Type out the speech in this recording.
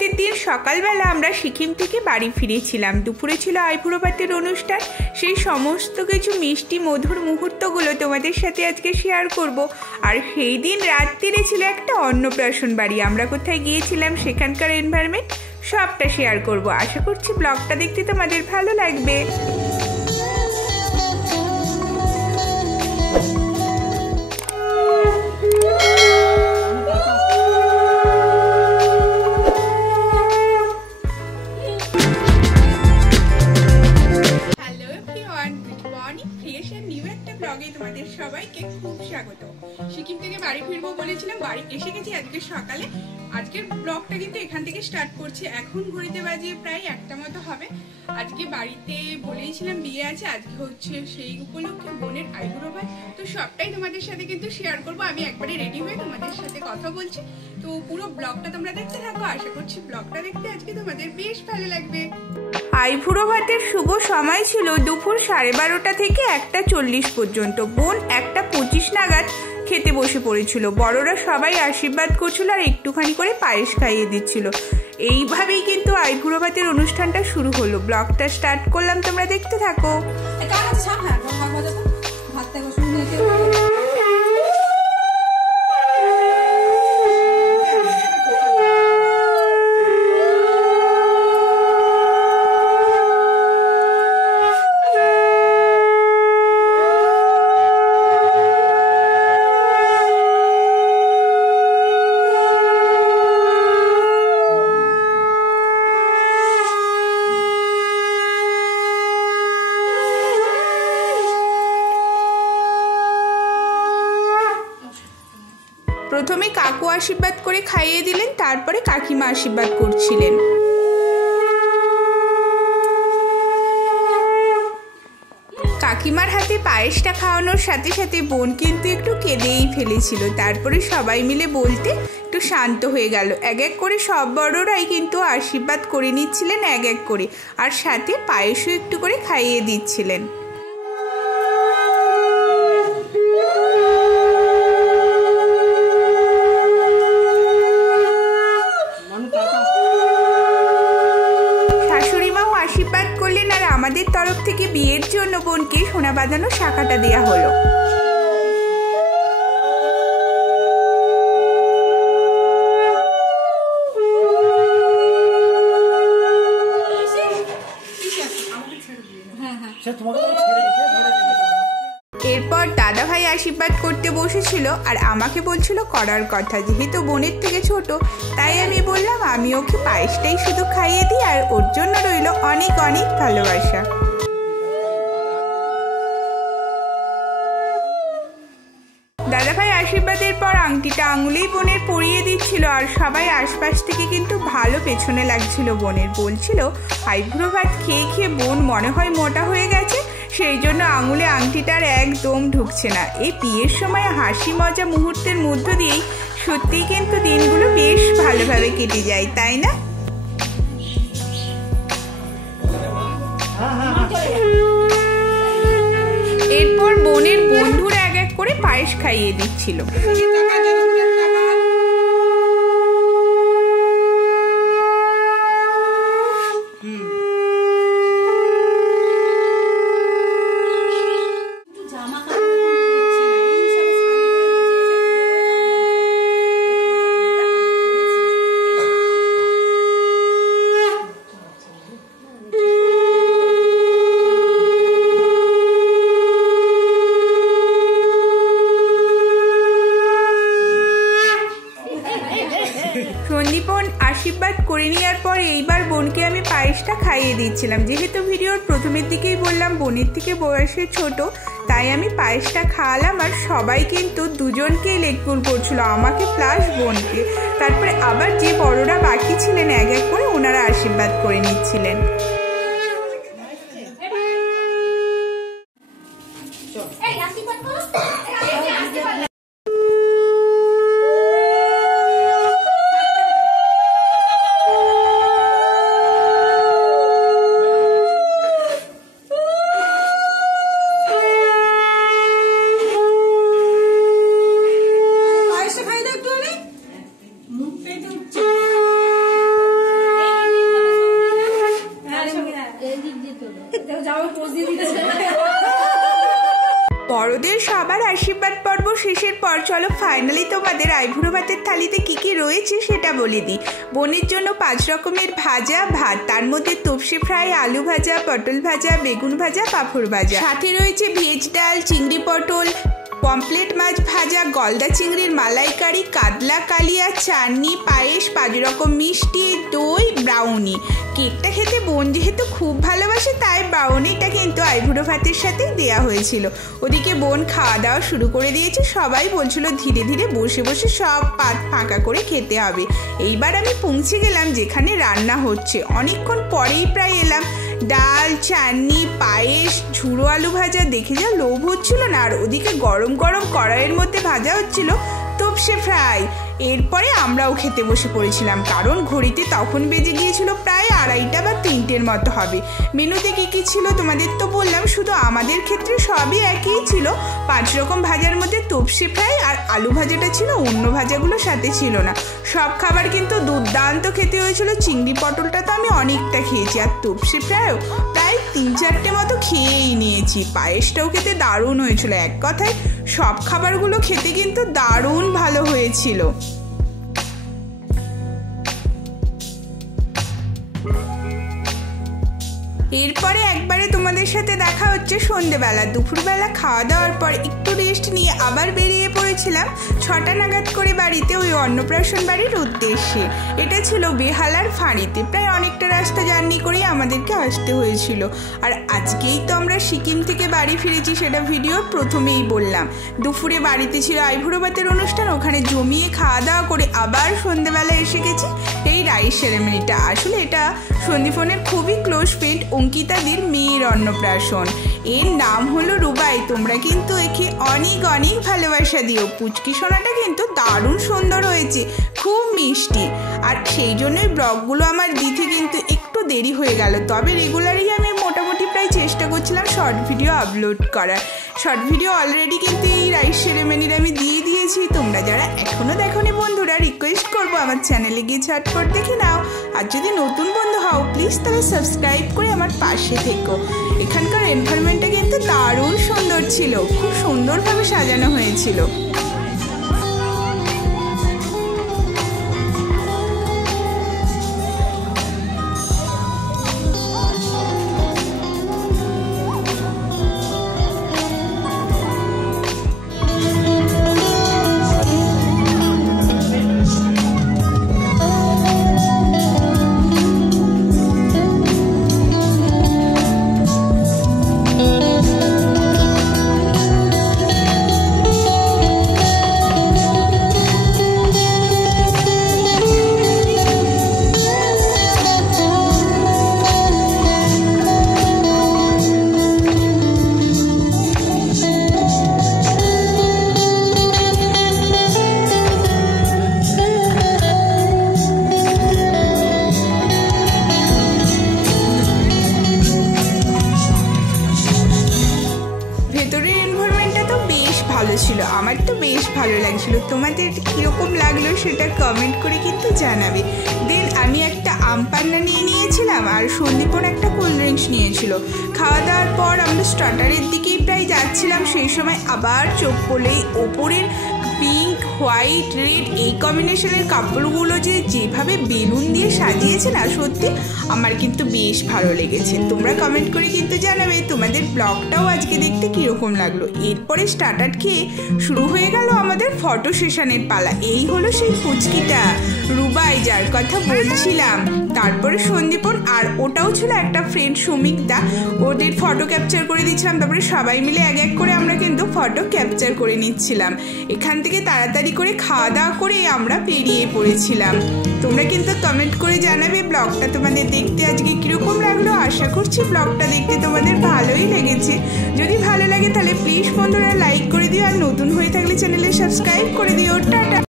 ভাতের দিন সকালবেলা আমরা সিকিম থেকে বাড়ি ফিরেছিলাম। দুপুরে ছিল আইবুড়ো ভাতের অনুষ্ঠান। সেই সমস্ত কিছু মিষ্টি মধুর মুহূর্তগুলো তোমাদের সাথে আজকে শেয়ার করব। আর সেই দিন রাত্রিরে ছিল একটা অন্নপ্রাশন বাড়ি। আমরা কোথায় গিয়েছিলাম, সেখানকার এনভায়রনমেন্ট সবটা শেয়ার করব। আশা করছি ব্লগটা দেখতে তোমাদের ভালো লাগবে। তোমাদের সবাইকে খুব স্বাগত। সিকিম থেকে বাড়ি ফিরবো বলেছিলাম, বাড়ি এসে গেছি আজকে সকালে। আজকের ব্লগটা কিন্তু এখান থেকে স্টার্ট করছি। এখন ঘড়িতে বাজে প্রায় 1টা মতো হবে। আজকে বাড়িতে বলেইছিলাম বিয়ে আছে, আজকে হচ্ছে সেই উপলক্ষে বোনের আইবুড়ো ভাত। তো সবটাই তোমাদের সাথে কিন্তু শেয়ার করবো। আমি একবারে রেডি হয়ে তোমাদের সাথে কথা বলছি। তো পুরো ব্লগটা তোমরা দেখতে থাকো। আশা করছি ব্লগটা দেখতে আজকে তোমাদের বেশ ভালো লাগবে। আইবুড়ো ভাতের শুভ সময় ছিল দুপুর 12:30 থেকে 1:40 পর্যন্ত। বোন 1:25 নাগাদ খেতে বসে পড়েছিল। বড়রা সবাই আশীর্বাদ করছিল আর একটুখানি করে পায়েস খাইয়ে দিচ্ছিল। এইভাবেই কিন্তু আইবুড়ো ভাতের অনুষ্ঠানটা শুরু হলো। ব্লগটা স্টার্ট করলাম, তোমরা দেখতে থাকো। প্রথমে কাকু আশীর্বাদ করে খাইয়ে দিলেন, তারপরে কাকিমা আশীর্বাদ করছিলেন। কাকিমার হাতে পায়েসটা খাওয়ানোর সাথে সাথে বোন কিন্তু একটু কেঁদেই ফেলেছিল। তারপরে সবাই মিলে বলতে একটু শান্ত হয়ে গেল। এক এক করে সব বড়রাই কিন্তু আশীর্বাদ করে নিচ্ছিলেন এক এক করে, আর সাথে পায়েসও একটু করে খাইয়ে দিচ্ছিলেন। আমাদের তরফ থেকে বিয়ের জন্য বোনকে সোনা বাঁধানো শাখাটা দেয়া হলো। এরপর দাদা ভাই আশীর্বাদ করতে বসেছিল আর আমাকে বলছিল করার কথা। যেহেতু বোনের থেকে ছোট, তাই আমি বললাম আমি ওকে পায়েসটাই শুধু খাইয়ে দিই, আর ওর জন্য রইল অনেক অনেক ভালোবাসা। দাদা ভাই আশীর্বাদের পর আংটিটা আঙুলেই বোনের পরিয়ে দিচ্ছিল, আর সবাই আশপাশ থেকে কিন্তু ভালো পেছনে লাগছিল বোনের। বলছিল আইবুড়ো ভাত খেয়ে খেয়ে বোন মনে হয় মোটা হয়ে গেছে, সেই জন্য আঙুলে আংটিটার একদম ঢুকছে না। এই বিয়ের সময় হাসি মজা মুহূর্তের মধ্য দিয়েই সত্যিই কিন্তু দিনগুলো বেশ ভালোভাবে কেটে যায়, তাই না? এরপর বোনের বন্ধুরা এক এক করে পায়েস খাইয়ে দিচ্ছিল। সন্দীপন আশীর্বাদ করে নেওয়ার পর এইবার বোনকে আমি পায়েসটা খাইয়ে দিচ্ছিলাম। যেহেতু ভিডিওর প্রথমের দিকেই বললাম বোনের থেকে বয়সে ছোট, তাই আমি পায়েসটা খাওয়ালাম। আর সবাই কিন্তু দুজনকেই লেগপুল করছিল, আমাকে প্লাস বোনকে। তারপরে আবার যে বড়রা বাকি ছিলেন এক এক করে ওনারা আশীর্বাদ করে নিচ্ছিলেন। বড়দের সবার আশীর্বাদ পর্ব শেষের পর চলো ফাইনালি তোমাদের আইবুড়ো ভাতের থালিতে কি কি রয়েছে সেটা বলে দিই। বোনের জন্য 5 রকমের ভাজা ভাত, তার মধ্যে তপসি ফ্রাই, আলু ভাজা, পটল ভাজা, বেগুন ভাজা, পাঁপড় ভাজা, সাথে রয়েছে ভেজ ডাল, চিংড়ি পটল, পমপ্লেট মাছ ভাজা, গলদা চিংড়ির মালাইকারি, কাতলা কালিয়া, চাটনি, পায়েস, 5 রকম মিষ্টি, দই, ব্রাউনি। কেকটা খেতে বোন যেহেতু খুব ভালোবাসে তাই ব্রাউনিটা কিন্তু আইবুড়ো ভাতের সাথেই দেওয়া হয়েছিল। ওদিকে বোন খাওয়া দাওয়া শুরু করে দিয়েছে। সবাই বলছিল ধীরে ধীরে বসে বসে সব পাত ফাঁকা করে খেতে হবে। এইবার আমি পৌঁছে গেলাম যেখানে রান্না হচ্ছে। অনেকক্ষণ পরেই প্রায় এলাম। ডাল, চাটনি, পায়েস, ঝুড়ো আলু ভাজা দেখে যা লোভ হচ্ছিল না। আর ওদিকে গরম গরম কড়াইয়ের মধ্যে ভাজা হচ্ছিল তপসে ফ্রাই। এরপরে আমরাও খেতে বসে পড়েছিলাম, কারণ ঘড়িতে তখন বেজে গিয়েছিল প্রায় 2:30 বা 3টের মতো হবে। মেনুতে কী কী ছিল তোমাদের তো বললাম, শুধু আমাদের ক্ষেত্রে সবই একই ছিল। 5 রকম ভাজার মধ্যে তপসে ফ্রাই আর আলু ভাজাটা ছিল, অন্য ভাজাগুলোর সাথে ছিল না। সব খাবার কিন্তু দুর্দান্ত খেতে হয়েছিল। চিংড়ি পটলটা তো আমি অনেকটা খেয়েছি, আর তপসে ফ্রাইও প্রায় 3-4টে মতো খেয়েই নিয়েছি। পায়েসটাও খেতে দারুণ হয়েছিল। এক কথায় সব খাবারগুলো খেতে কিন্তু দারুণ ভালো হয়েছিল। এরপরে একবারে তোমাদের সাথে দেখা হচ্ছে সন্ধেবেলা। দুপুরবেলা খাওয়া দাওয়ার পর একটু রেস্ট নিয়ে আবার বেরিয়ে পড়েছিলাম 6টা নাগাদ করে বাড়িতে, ওই অন্নপ্রাশন বাড়ির উদ্দেশ্যে। এটা ছিল বেহালার ফাঁড়িতে। প্রায় অনেকটা রাস্তা জার্নি করেই আমাদেরকে আসতে হয়েছিল। আর আজকেই তো আমরা সিকিম থেকে বাড়ি ফিরেছি, সেটা ভিডিও প্রথমেই বললাম। দুপুরে বাড়িতে ছিল আইবুড়ো ভাতের অনুষ্ঠান, ওখানে জমিয়ে খাওয়া দাওয়া করে আবার সন্ধেবেলা এসে গেছি এই রাইস সেরেমনিটা। আসলে এটা সন্দীপনের খুবই ক্লোজ ফ্রেন্ড অঙ্কিতাদির মেয়ের অন্নপ্রাশন। এর নাম হলো রুবাই। তোমরা কিন্তু একে অনেক অনেক ভালোবাসা দিও। পুচকি সোনাটা কিন্তু দারুণ সুন্দর হয়েছে, খুব মিষ্টি। আর সেই জন্যই ব্লগগুলো আমার দিতে কিন্তু একটু দেরি হয়ে গেল। তবে রেগুলারই আমি মোটামুটি প্রায় চেষ্টা করছিলাম শর্ট ভিডিও আপলোড করার। শর্ট ভিডিও অলরেডি কিন্তু এই রাইস সেরেমনির আমি দিয়ে দিয়েছি। তোমরা যারা এখনও দেখোনি বন্ধুরা, রিকোয়েস্ট করবো আমার চ্যানেলে গিয়ে ঝটপট দেখে নাও। আর যদি নতুন বন্ধু হও প্লিজ তাহলে সাবস্ক্রাইব করে আমার পাশে থেকো। এখানকার এনভায়রনমেন্টটা কিন্তু দারুণ সুন্দর ছিল, খুব সুন্দরভাবে সাজানো হয়েছিল। ভালো ছিল, আমার তো বেশ ভালো লাগছিল। তোমাদের কীরকম লাগলো সেটা কমেন্ট করে কিন্তু জানাবে। দেন আমি একটা আম পান্না নিয়ে নিয়েছিলাম আর সন্দীপন একটা কোল্ড ড্রিঙ্কস নিয়েছিল। খাওয়া দাওয়ার পর আমরা স্টার্টারের দিকেই প্রায় যাচ্ছিলাম, সেই সময় আবার চোখ পড়লেই ওপরের পিঙ্ক, হোয়াইট, রেড এই কম্বিনেশনের কাপড়গুলো যেভাবে বেলুন দিয়ে সাজিয়েছে না, সত্যি আমার কিন্তু বেশ ভালো লেগেছে। তোমরা কমেন্ট করে কিন্তু জানাবে তোমাদের ব্লগটাও আজকে দেখতে কীরকম লাগলো। এরপরে স্টার্টার খেয়ে শুরু হয়ে গেল আমাদের ফটো সেশনের পালা। এই হলো সেই পুচকিটা রুবাই যার কথা বলছিলাম। তারপরে সন্দীপন আর ওটাও ছিল একটা ফ্রেন্ড সুমিকদা, ওদের ফটো ক্যাপচার করে দিচ্ছিলাম। তারপরে সবাই মিলে এক এক করে আমরা কিন্তু ফটো ক্যাপচার করে নিচ্ছিলাম। এখান থেকে তাড়াতাড়ি করে খাওয়া দাওয়া করে আমরা বেরিয়ে পড়েছিলাম। তোমরা কিন্তু কমেন্ট করে জানাবে ব্লগটা তোমাদের দেখতে আজকে কীরকম লাগলো। আশা করছি ব্লগটা দেখতে তোমাদের ভালোই লেগেছে। যদি ভালো লাগে তাহলে প্লিজ বন্ধুরা লাইক করে দিও, আর নতুন হয়ে থাকলে চ্যানেলে সাবস্ক্রাইব করে দিও। টাটা।